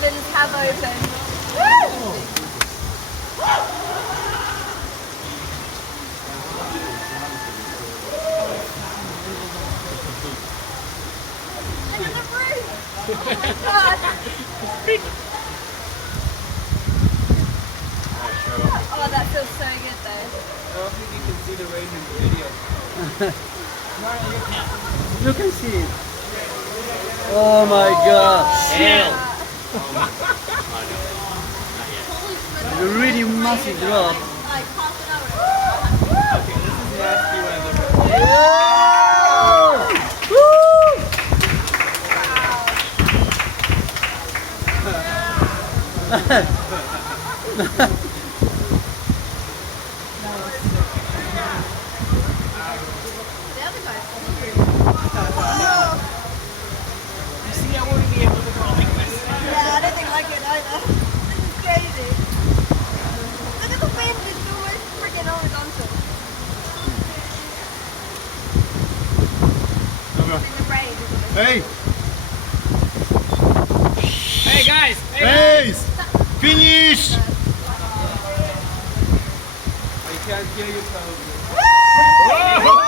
heavens have opened. Woo! Look at the roof! Oh my god! Oh, that feels so good though. I don't think you can see the rain in the video. You can see it. Oh my god. Shit! A really massive drop. Like half an hour. Okay, this is nasty weather. Yeah! Woo! The other guy probably. You see, I wouldn't be able to go like this. Yeah, I don't think I could either. This is crazy. Look at the wind, it's almost freaking horizontal. I think the rain is Hey! Hey guys! Pace! Finish! I can't hear you probably. Woo!